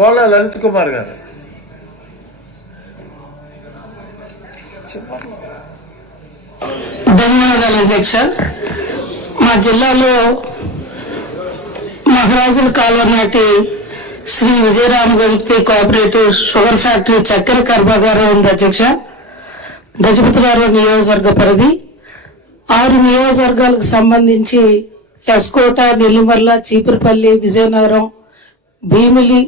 పోలా లలిత్ కుమార్ గారు. ధన్యవాదాలు అధ్యక్ష. మా జిల్లాలో మహారాజుల కాలువ నాటి Shri Vijayarama Gajapathi cooperative sugar factory చక్కెర కర్మాగారం ఉంది అధ్యక్ష. గజపతినగరం నియోజకవర్గ పరిధి 6 నియోజకవర్గాలకు సంబంధించి ఎస్కోట, నెల్లిమర్ల, చీపురుపల్లి, విజయనగరం, భీమిలి,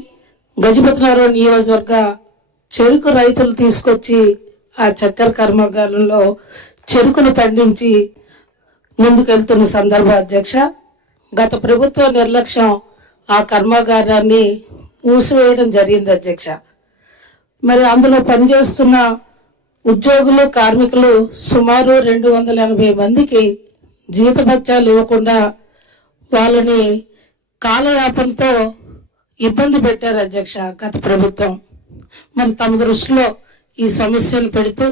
గజపతినగరం నియోజకవర్గ చెరుకు రైతులు తీసుకొచ్చి ఆ చక్కెర కర్మాగారంలో చెరుకును పండించి ముందుకెళ్తున్న సందర్భం అధ్యక్ష. గత ప్రభుత్వ నిర్లక్ష్యం ఆ కర్మాగారాన్ని మూసివేయడం జరిగింది అధ్యక్ష. మరి అందులో పనిచేస్తున్న ఉద్యోగులు, కార్మికులు సుమారు 280 మందికి జీతభత్యాలు ఇవ్వకుండా వాళ్ళని కాలయాపనతో ఇబ్బంది పెట్టారు అధ్యక్ష గత ప్రభుత్వం. మరి తమ దృష్టిలో ఈ సమస్యను పెడుతూ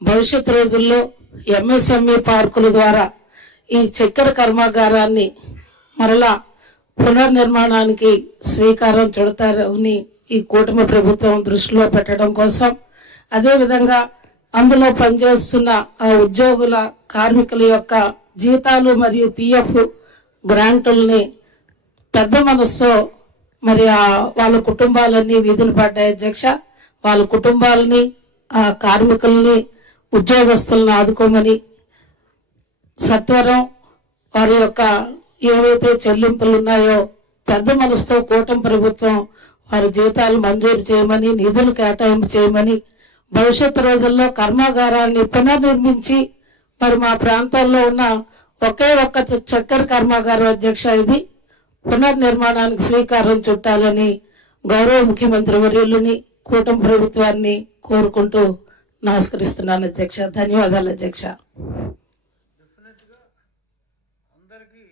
భవిష్యత్ రోజుల్లో ఎంఎస్ఎంఈ పార్కుల ద్వారా ఈ చక్కెర కర్మాగారాన్ని మరలా పునర్నిర్మాణానికి శ్రీకారం చుడతారని ఈ కూటమి ప్రభుత్వం దృష్టిలో పెట్టడం కోసం, అదేవిధంగా అందులో పనిచేస్తున్న ఆ ఉద్యోగుల, కార్మికుల యొక్క జీతాలు మరియు పిఎఫ్ గ్రాంటుల్ని పెద్ద మనసుతో మరి వాళ్ళ కుటుంబాలన్నీ వీధులు పడ్డాయి అధ్యక్ష. వాళ్ళ కుటుంబాలని, ఆ కార్మికుల్ని, ఉద్యోగస్తులను ఆదుకోమని సత్వరం వారి యొక్క ఏవైతే చెల్లింపులు ఉన్నాయో పెద్ద మనసుతో కూటమి ప్రభుత్వం వారి జీతాలు మంజూరు చేయమని, నిధులు కేటాయింపు చేయమని, భవిష్యత్తు రోజుల్లో కర్మాగారాన్ని పునర్నిర్మించి మరి మా ప్రాంతాల్లో ఉన్న ఒకే ఒక్క చక్కెర కర్మాగారం అధ్యక్ష ఇది పునర్నిర్మాణానికి శ్రీకారం చుట్టాలని గౌరవ ముఖ్యమంత్రి వర్యులని, కూటమి ప్రభుత్వాన్ని కోరుకుంటూ నమస్కరిస్తున్నాను అధ్యక్ష. ధన్యవాదాలు అధ్యక్ష. డెఫినెట్గా అందరికీ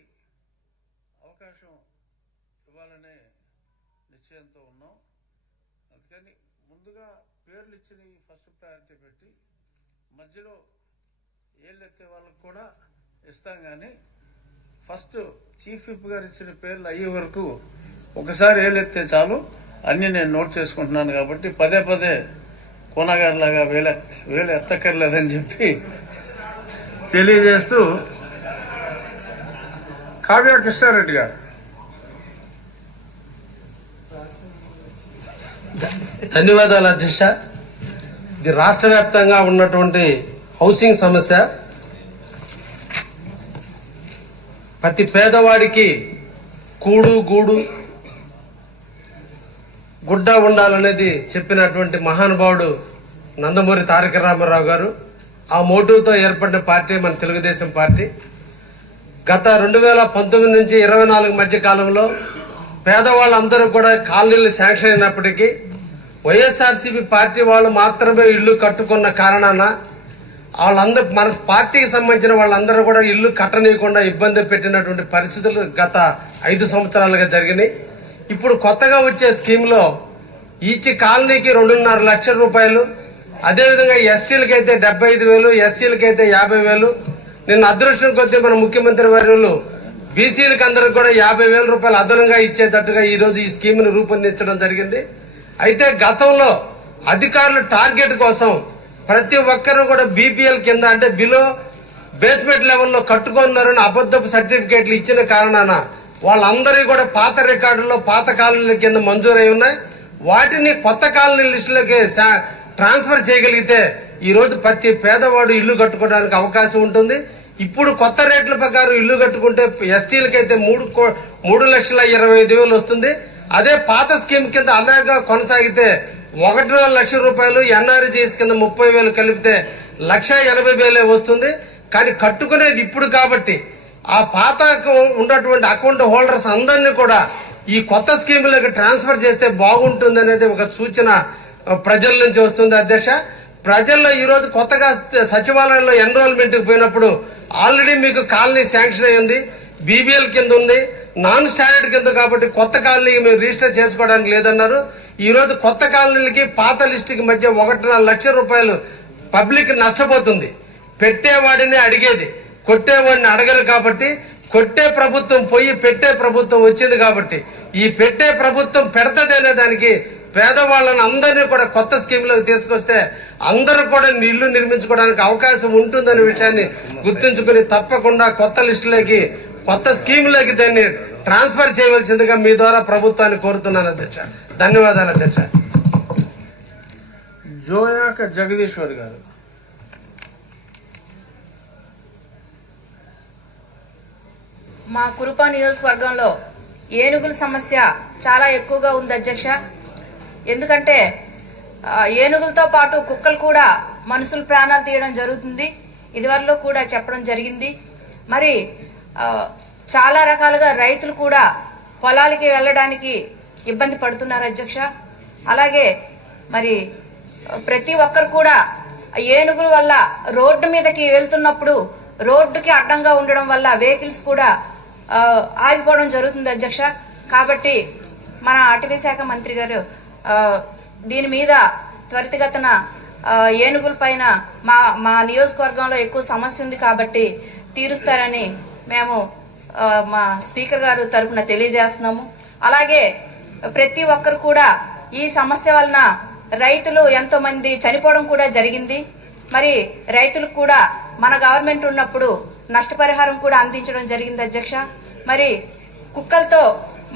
అవకాశం ఇవ్వాలనే నిశ్చయంతో ఉన్నాం. అందుకని ముందుగా పేర్లు ఇచ్చిన ఫస్ట్ ప్రయారిటీ పెట్టి మధ్యలో ఏళ్ళు ఎత్తే వాళ్ళకు కూడా ఇస్తాం. కానీ ఫస్ట్ చీఫ్ విప్ గారు ఇచ్చిన పేర్లు అయ్యే వరకు ఒకసారి ఏళ్ళు ఎత్తే చాలు, అన్నీ నేను నోట్ చేసుకుంటున్నాను. కాబట్టి పదే పదే కోనగారిలాగా వేలు ఎత్తక్కర్లేదని చెప్పి తెలియజేస్తూ కావ్య కృష్ణారెడ్డి గారు. ధన్యవాదాలు అధ్యక్ష. ఇది రాష్ట్ర వ్యాప్తంగా ఉన్నటువంటి హౌసింగ్ సమస్య. ప్రతి పేదవాడికి కూడు, గూడు, గుడ్డ ఉండాలనేది చెప్పినటువంటి మహానుభావుడు నందమూరి తారక రామారావు గారు. ఆ మోటివ్తో ఏర్పడిన పార్టీ మన తెలుగుదేశం పార్టీ. గత 2019 నుంచి 24 మధ్య కాలంలో పేదవాళ్ళందరూ కూడా కాలనీలు శాంక్షన్ అయినప్పటికీ వైఎస్ఆర్సీపీ పార్టీ వాళ్ళు మాత్రమే ఇల్లు కట్టుకున్న కారణాన వాళ్ళందరూ మన పార్టీకి సంబంధించిన వాళ్ళందరూ కూడా ఇల్లు కట్టనీయకుండా ఇబ్బంది పెట్టినటువంటి పరిస్థితులు గత 5 సంవత్సరాలుగా జరిగినాయి. ఇప్పుడు కొత్తగా వచ్చే స్కీమ్లో ఈచ్ కాలనీకి 2.5 లక్షల రూపాయలు, అదేవిధంగా ఎస్టీలకి అయితే 75,000, ఎస్సీలకి అయితే 50,000. నిన్న అదృష్టం కొద్దీ మన ముఖ్యమంత్రి వర్యులు బీసీలకి అందరికి కూడా 50,000 రూపాయలు అదనంగా ఇచ్చేటట్టుగా ఈరోజు ఈ స్కీమ్ను రూపొందించడం జరిగింది. అయితే గతంలో అధికారులు టార్గెట్ కోసం ప్రతి ఒక్కరూ కూడా బీపీఎల్ కింద అంటే బిలో బేస్మెంట్ లెవెల్లో కట్టుకున్నారని అబద్ధపు సర్టిఫికేట్లు ఇచ్చిన కారణాన వాళ్ళందరూ కూడా పాత రికార్డుల్లో పాత కాలనీల కింద మంజూరై ఉన్నాయి. వాటిని కొత్త కాలనీ లిస్టులకి ట్రాన్స్ఫర్ చేయగలిగితే ఈరోజు ప్రతి పేదవాడు ఇల్లు కట్టుకోవడానికి అవకాశం ఉంటుంది. ఇప్పుడు కొత్త రేట్ల ప్రకారం ఇల్లు కట్టుకుంటే ఎస్టీలకైతే 3,20,000 వస్తుంది. అదే పాత స్కీమ్ కింద అలాగా కొనసాగితే 1.5 లక్షల రూపాయలు, ఎన్ఆర్జీఎస్ కింద 30,000 కలిపితే 1,80,000 వస్తుంది. కానీ కట్టుకునేది ఇప్పుడు కాబట్టి ఆ పాత ఉన్నటువంటి అకౌంట్ హోల్డర్స్ అందరినీ కూడా ఈ కొత్త స్కీములకు ట్రాన్స్ఫర్ చేస్తే బాగుంటుంది అనేది ఒక సూచన ప్రజల నుంచి వస్తుంది అధ్యక్ష. ప్రజల్లో ఈరోజు కొత్తగా సచివాలయంలో ఎన్రోల్మెంట్కి పోయినప్పుడు ఆల్రెడీ మీకు కాలనీ శాంక్షన్ అయ్యింది, బీబీఎల్ కింద ఉంది, నాన్ స్టాండర్డ్ కింద కాబట్టి కొత్త కాలనీ మీరు రిజిస్టర్ చేసుకోవడానికి లేదన్నారు. ఈరోజు కొత్త కాలనీలకి పాత లిస్టుకి మధ్య 1.5 లక్షల రూపాయలు పబ్లిక్ నష్టపోతుంది. పెట్టేవాడిని అడిగేది, కొట్టేవాడిని అడగరు. కాబట్టి కొట్టే ప్రభుత్వం పోయి పెట్టే ప్రభుత్వం వచ్చింది కాబట్టి ఈ పెట్టే ప్రభుత్వం పెడతది అనే దానికి పేదవాళ్ళని అందరినీ కూడా కొత్త స్కీమ్లోకి తీసుకొస్తే అందరూ కూడా ఇల్లు నిర్మించుకోవడానికి అవకాశం ఉంటుందనే విషయాన్ని గుర్తుంచుకుని తప్పకుండా కొత్త లిస్టులోకి కొత్త స్కీమ్లోకి దాన్ని ట్రాన్స్ఫర్ చేయవలసిందిగా మీ ద్వారా ప్రభుత్వాన్ని కోరుతున్నాను అధ్యక్ష. ధన్యవాదాలు అధ్యక్ష. జోయాక జగదీశ్వర్ గారు. మా కురుపా నియోజకవర్గంలో ఏనుగుల సమస్య చాలా ఎక్కువగా ఉంది అధ్యక్ష. ఎందుకంటే ఏనుగులతో పాటు కుక్కలు కూడా మనుషుల ప్రాణాలు తీయడం జరుగుతుంది. ఇదివరలో కూడా చెప్పడం జరిగింది. మరి చాలా రకాలుగా రైతులు కూడా పొలాలకి వెళ్ళడానికి ఇబ్బంది పడుతున్నారు అధ్యక్ష. అలాగే మరి ప్రతి ఒక్కరు కూడా ఏనుగుల వల్ల రోడ్డు మీదకి వెళ్తున్నప్పుడు రోడ్డుకి అడ్డంగా ఉండడం వల్ల వెహికల్స్ కూడా ఆగిపోవడం జరుగుతుంది అధ్యక్ష. కాబట్టి మన అటవీ శాఖ మంత్రి గారు దీని మీద త్వరితగతిన ఏనుగుల పైన మా నియోజకవర్గంలో ఎక్కువ సమస్య ఉంది కాబట్టి తీరుస్తారని మేము మా స్పీకర్ గారు తరఫున తెలియజేస్తున్నాము. అలాగే ప్రతి ఒక్కరు కూడా ఈ సమస్య వలన రైతులు ఎంతోమంది చనిపోవడం కూడా జరిగింది. మరి రైతులకు కూడా మన గవర్నమెంట్ ఉన్నప్పుడు నష్టపరిహారం కూడా అందించడం జరిగింది అధ్యక్ష. మరి కుక్కలతో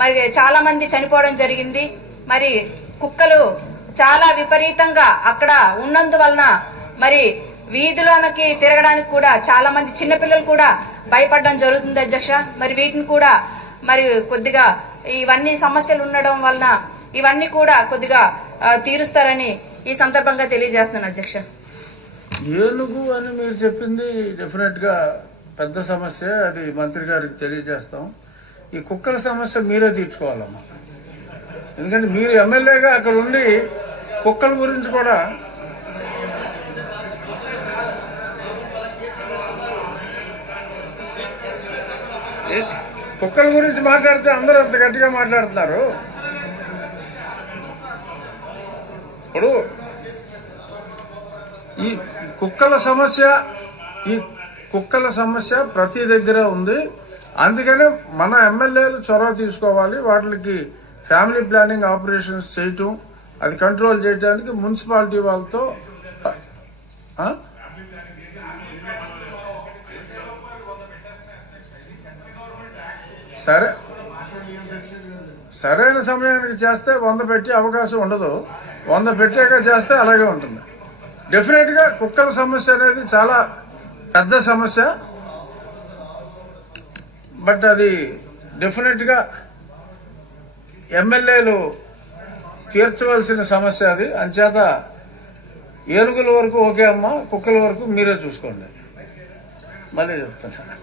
మరి చాలామంది చనిపోవడం జరిగింది. మరి కుక్కలు చాలా విపరీతంగా అక్కడ ఉన్నందువలన మరి వీధిలోనికి తిరగడానికి కూడా చాలామంది చిన్నపిల్లలు కూడా భయపడడం జరుగుతుంది అధ్యక్ష. మరి వీటిని కూడా మరి కొద్దిగా ఇవన్నీ సమస్యలు ఉండడం వలన ఇవన్నీ కూడా కొద్దిగా తీరుస్తారని ఈ సందర్భంగా తెలియజేస్తున్నాను అధ్యక్ష. ఏనుగు అని మీరు చెప్పింది డెఫినెట్గా పెద్ద సమస్య, అది మంత్రి గారికి తెలియజేస్తాం. ఈ కుక్కల సమస్య మీరే తీర్చుకోవాలమ్మా. ఎందుకంటే మీరు ఎమ్మెల్యేగా అక్కడ ఉండి కుక్కల గురించి కూడా కుక్కల గురించి మాట్లాడితే అందరూ అంత గట్టిగా మాట్లాడుతున్నారు. ఇప్పుడు ఈ కుక్కల సమస్య ప్రతి దగ్గర ఉంది. అందుకనే మన ఎమ్మెల్యేలు చొరవ తీసుకోవాలి. వాటికి ఫ్యామిలీ ప్లానింగ్ ఆపరేషన్స్ చేయటం, అది కంట్రోల్ చేయడానికి మున్సిపాలిటీ వాళ్ళతో సరైన సమయానికి చేస్తే 100 పెట్టే అవకాశం ఉండదు. 100 పెట్టాక చేస్తే అలాగే ఉంటుంది. డెఫినెట్గా కుక్కల సమస్య అనేది చాలా పెద్ద సమస్య. బట్ అది డెఫినెట్గా ఎమ్మెల్యేలు తీర్చవలసిన సమస్య అది. అంచేత ఏనుగుల వరకు ఓకే అమ్మా, కుక్కల వరకు మీరే చూసుకోండి. మళ్ళీ చెప్తాను.